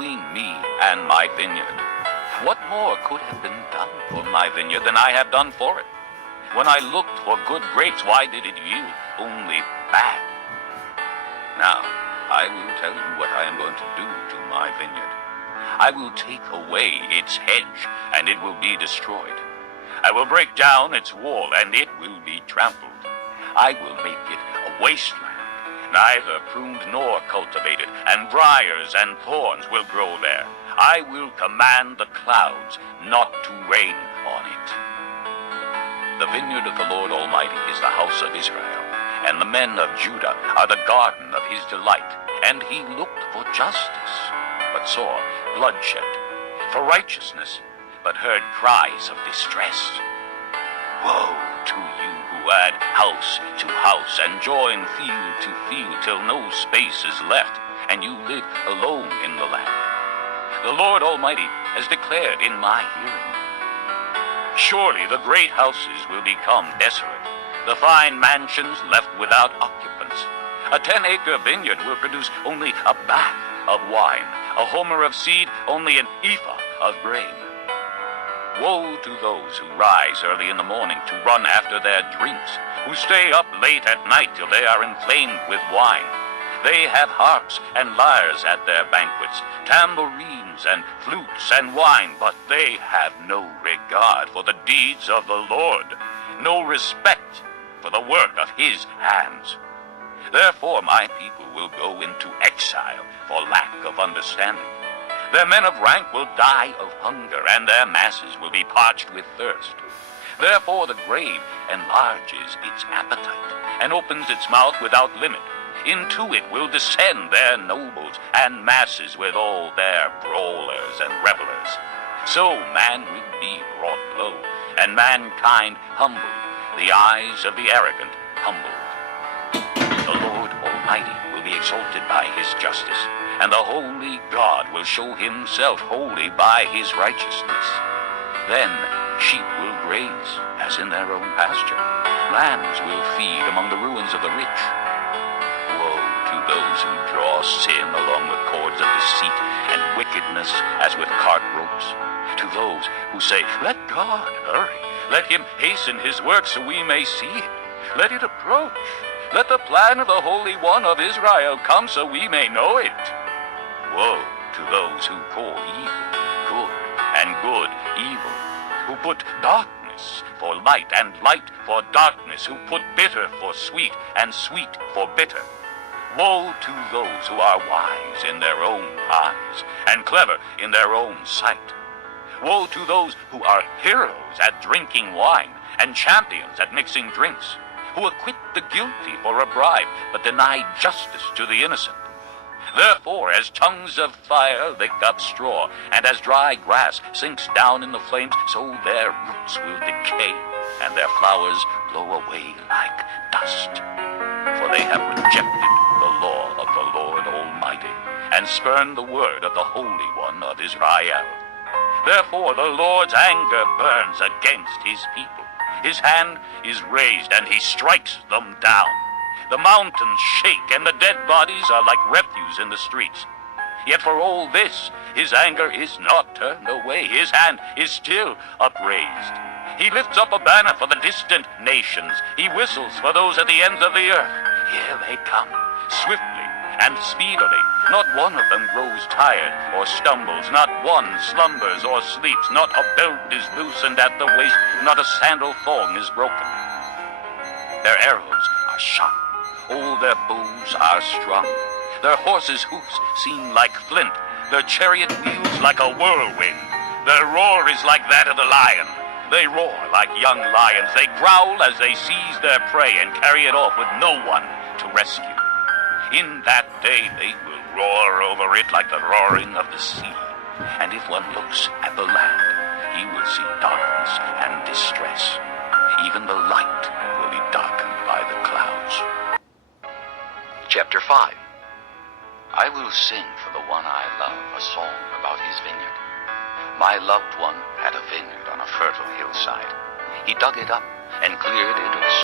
between me and my vineyard. What more could have been done for my vineyard than I have done for it? When I looked for good grapes, why did it yield only bad? Now, I will tell you what I am going to do to my vineyard. I will take away its hedge, and it will be destroyed. I will break down its wall, and it will be trampled. I will make it a wasteland, neither pruned nor cultivated, and briars and thorns will grow there. I will command the clouds not to rain on it. The vineyard of the Lord Almighty is the house of Israel, and the men of Judah are the garden of his delight. And he looked for justice, but saw bloodshed, for righteousness, but heard cries of distress. Woe to you who add house to house and join field to field till no space is left, and you live alone in the land. The Lord Almighty has declared in my hearing. Surely the great houses will become desolate, the fine mansions left without occupants. A 10-acre vineyard will produce only a bath of wine, a homer of seed, only an ephah of grain. Woe to those who rise early in the morning to run after their drinks, who stay up late at night till they are inflamed with wine. They have harps and lyres at their banquets, tambourines and flutes and wine, but they have no regard for the deeds of the Lord, no respect for the work of his hands. Therefore my people will go into exile for lack of understanding. Their men of rank will die of hunger, and their masses will be parched with thirst. Therefore the grave enlarges its appetite, and opens its mouth without limit. Into it will descend their nobles, and masses with all their brawlers and revelers. So man will be brought low, and mankind humbled, the eyes of the arrogant humbled. The Lord Almighty will be exalted by his justice, and the holy God will show himself holy by his righteousness. Then sheep will graze as in their own pasture. Lambs will feed among the ruins of the rich. Woe to those who draw sin along with cords of deceit and wickedness as with cart ropes. To those who say, let God hurry, let him hasten his work so we may see it. Let it approach. Let the plan of the Holy One of Israel come so we may know it. Woe to those who call evil good and good evil, who put darkness for light and light for darkness, who put bitter for sweet and sweet for bitter. Woe to those who are wise in their own eyes and clever in their own sight. Woe to those who are heroes at drinking wine and champions at mixing drinks, who acquit the guilty for a bribe, but deny justice to the innocent. Therefore, as tongues of fire lick up straw, and as dry grass sinks down in the flames, so their roots will decay, and their flowers blow away like dust. For they have rejected the law of the Lord Almighty, and spurned the word of the Holy One of Israel. Therefore the Lord's anger burns against his people. His hand is raised, and he strikes them down. The mountains shake, and the dead bodies are like refuse in the streets. Yet for all this, his anger is not turned away. His hand is still upraised. He lifts up a banner for the distant nations. He whistles for those at the ends of the earth. Here they come, swiftly and speedily. Not one of them grows tired or stumbles. Not one slumbers or sleeps. Not a belt is loosened at the waist. Not a sandal thong is broken. Their arrows are sharp. All their bows are strung. Their horses' hoofs seem like flint. Their chariot wheels like a whirlwind. Their roar is like that of the lion. They roar like young lions. They growl as they seize their prey and carry it off with no one to rescue. In that day they will roar over it like the roaring of the sea. And if one looks at the land, he will see darkness and distress. Even the light will be darkened by the clouds. Chapter 5. I will sing for the one I love a song about his vineyard. My loved one had a vineyard on a fertile hillside. He dug it up and cleared it of